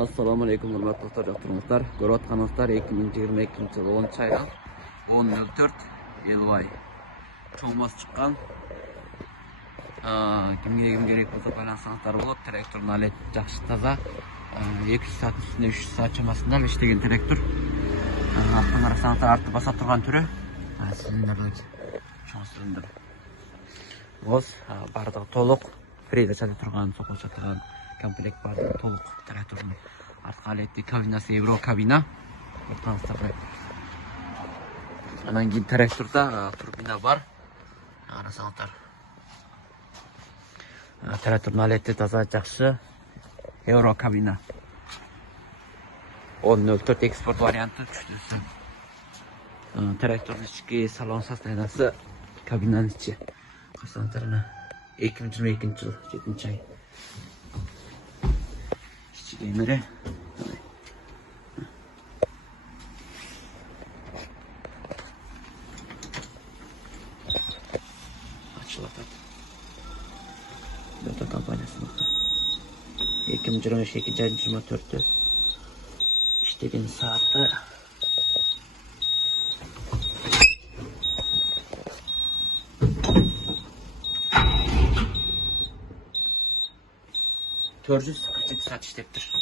Assalamu alaikum hurmatli dostlar, жактырыңыздар. Көрүп атканыңыздар 2022 жылы 10 айда 10.04 Елубай чоңмос чыккан. Кимге керек болсо байлансаңыздар болот. Трактордун алет жакшы таза. 2 саат үстүнө 3 саат чамасында иштеген трактор. Артын карасаңыздар арты баса турган түрү. Силиндерди чоңсундур. Боз бардыгы толук. Фрида чата турган, сокол чата турган комплект бардыгы толук трактордун. Артка алетти кабинасы Евро кабина. Ортаңыздар. Анан кийин тракторда турбина бар. Карасаңыздар. Трактордун алети таза жакшы. Евро кабина. 10.04 экспорт варианты. Трактордун ички салон состояниясы кабинанын ичи. Карасаңыздар. 2022 жыл 7 ай. İçi demiri. Açıldı. Dota kampanyasında. 2022 ayın 24'ü. İşlediğim saatte. Gördünüz 47 saat işleptir.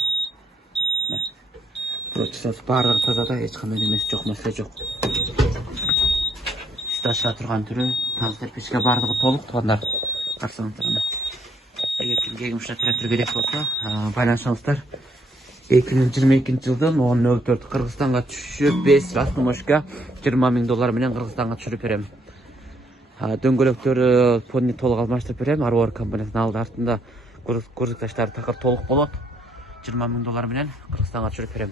Prosesası bardırı тазада hiç qanday nemesi жоқ, мәселе жоқ. Üstü aşağı turgan türü, tanzlar peşke bardығы толық туғандар. Қарсаңыздар. Егер кімге жұмышта трактор керек болса, байланысаңыздар. 2022 жылдың 10.04 Қырғызстанға түшіп 5 автомашка $20,000 менен Қырғызстанға түшіріп берем. Дөңгөлөктөрү подни толук алмаштырып берем. Арвар компаниясынын алды артында курсук таштары такыр толук болот. $20,000 менен Кыргызстанга түшүрүп берем.